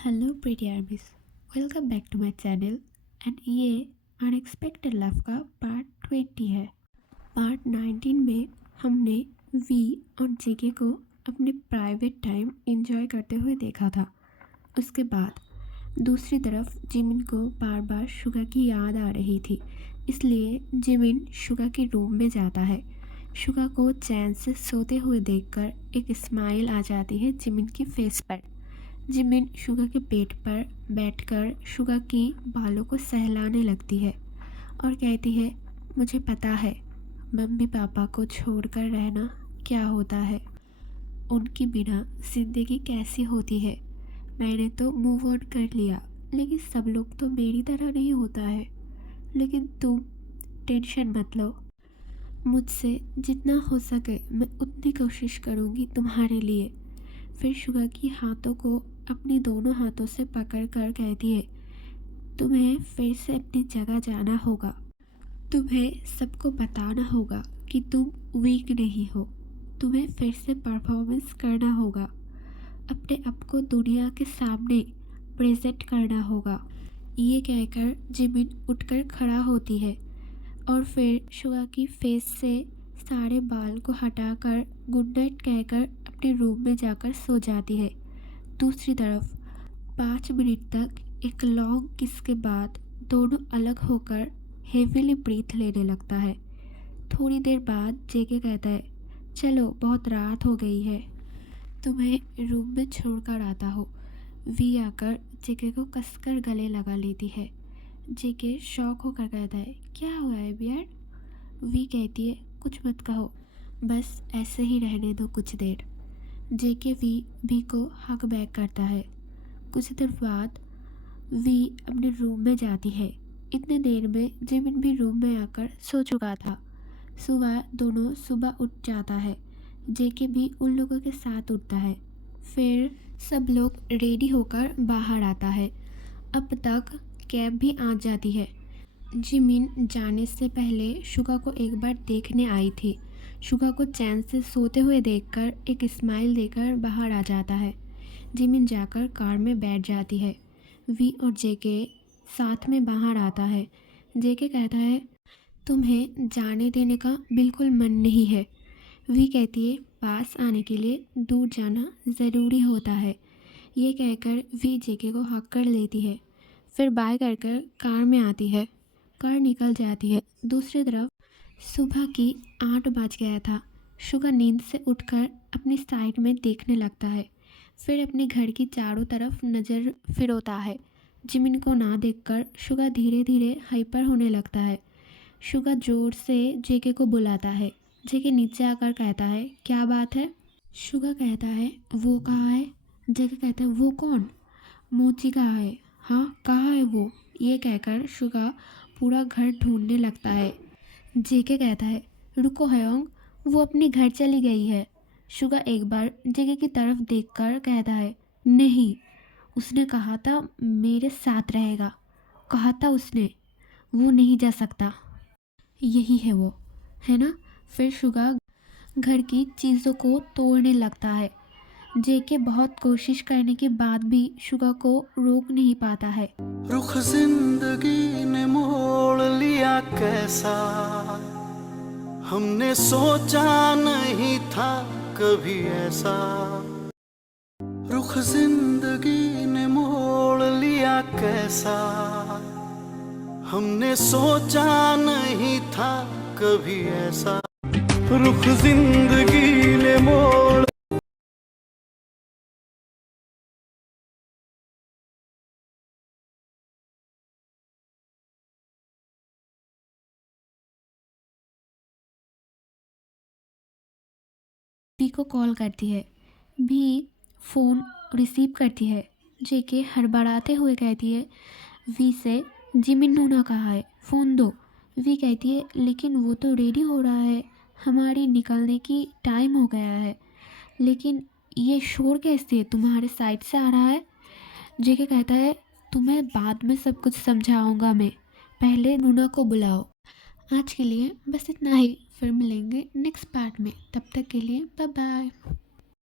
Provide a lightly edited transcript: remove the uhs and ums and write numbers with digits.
Hello pretty armies. Welcome back to my channel. And ये unexpected love का part 20 है। Part 19 में हमने वी और जेके को अपने प्राइवेट टाइम एंजॉय करते हुए देखा था। उसके बाद दूसरी तरफ जिमिन को बार बार शुगा की याद आ रही थी, इसलिए जिमिन शुगा के रूम में जाता है। शुगा को चैन से सोते हुए देखकर एक स्माइल आ जाती है जिमिन की फेस पर। जिमिन शुगा के पेट पर बैठकर शुगा की बालों को सहलाने लगती है और कहती है, मुझे पता है मम्मी पापा को छोड़कर रहना क्या होता है, उनकी बिना ज़िंदगी कैसी होती है। मैंने तो मूव ऑन कर लिया, लेकिन सब लोग तो मेरी तरह नहीं होता है। लेकिन तुम टेंशन मत लो, मुझसे जितना हो सके मैं उतनी कोशिश करूँगी तुम्हारे लिए। फिर शुगा की हाथों को अपनी दोनों हाथों से पकड़कर कहती है, तुम्हें फिर से अपनी जगह जाना होगा। तुम्हें सबको बताना होगा कि तुम वीक नहीं हो। तुम्हें फिर से परफॉर्मेंस करना होगा। अपने आप को दुनिया के सामने प्रेजेंट करना होगा। ये कहकर जिमिन उठकर खड़ा होती है और फिर शुगा की फेस से सारे बाल को हटाकर गुड नाइट कहकर अपने रूम में जाकर सो जाती है। दूसरी तरफ 5 मिनट तक एक लॉन्ग किस के बाद दोनों अलग होकर हेवीली ब्रीथ लेने लगता है। थोड़ी देर बाद जेके कहता है, चलो बहुत रात हो गई है, तुम्हें रूम में छोड़कर आता हो। वी आकर जेके को कसकर गले लगा लेती है। जेके शॉक होकर कहता है, क्या हुआ है बियर? वी कहती है, कुछ मत कहो, बस ऐसे ही रहने दो कुछ देर। जेके वी को हग बैक करता है। कुछ देर बाद वी अपने रूम में जाती है। इतने देर में जिमिन भी रूम में आकर सो चुका था। सुबह उठ जाता है। जेके भी उन लोगों के साथ उठता है। फिर सब लोग रेडी होकर बाहर आता है। अब तक कैब भी आ जाती है। जिमिन जाने से पहले शुगा को एक बार देखने आई थी। शुगा को चैन से सोते हुए देखकर एक स्माइल देकर बाहर आ जाता है। जिमिन जाकर कार में बैठ जाती है। वी और जेके साथ में बाहर आता है। जेके कहता है, तुम्हें जाने देने का बिल्कुल मन नहीं है। वी कहती है, पास आने के लिए दूर जाना ज़रूरी होता है। ये कहकर वी जेके को हक कर लेती है। फिर बाय कर कार में आती है। कार निकल जाती है। दूसरी तरफ सुबह की 8 बज गया था। शुगा नींद से उठकर अपनी साइड में देखने लगता है। फिर अपने घर की चारों तरफ नज़र फिरोता है। जिमिन को ना देखकर शुगा धीरे धीरे हाइपर होने लगता है। शुगा जोर से जेके को बुलाता है। जेके नीचे आकर कहता है, क्या बात है? शुगा कहता है, वो कहाँ है? जेके कहता है, वो कौन? मोची कहाँ है? हाँ, कहाँ है वो? ये कहकर शुगा पूरा घर ढूंढने लगता है। जेके कहता है, रुको हयोंग, वो अपने घर चली गई है। शुगा एक बार जेके की तरफ देखकर कहता है, नहीं, उसने कहा था मेरे साथ रहेगा। कहा था उसने, वो नहीं जा सकता। यही है वो, है ना? फिर शुगा घर की चीज़ों को तोड़ने लगता है। जेके बहुत कोशिश करने के बाद भी शुगा को रोक नहीं पाता है। रुख जिंदगी ने मोड़ लिया कैसा, हमने सोचा नहीं था कभी ऐसा। रुख जिंदगी ने मोड़ लिया कैसा, हमने सोचा नहीं था कभी ऐसा। रुख जिंदगी ने मोड़ बी को कॉल करती है। भी फ़ोन रिसीव करती है। जेके हड़बड़ाते हुए कहती है वी से, जिमिन नूना कहाँ है? फ़ोन दो। वी कहती है, लेकिन वो तो रेडी हो रहा है, हमारी निकलने की टाइम हो गया है। लेकिन ये शोर कैसे तुम्हारे साइड से आ रहा है? जेके कहता है, तुम्हें बाद में सब कुछ समझाऊंगा मैं, पहले नूना को बुलाओ। आज के लिए बस इतना ही। फिर मिलेंगे नेक्स्ट पार्ट में। तब तक के लिए बाय बाय।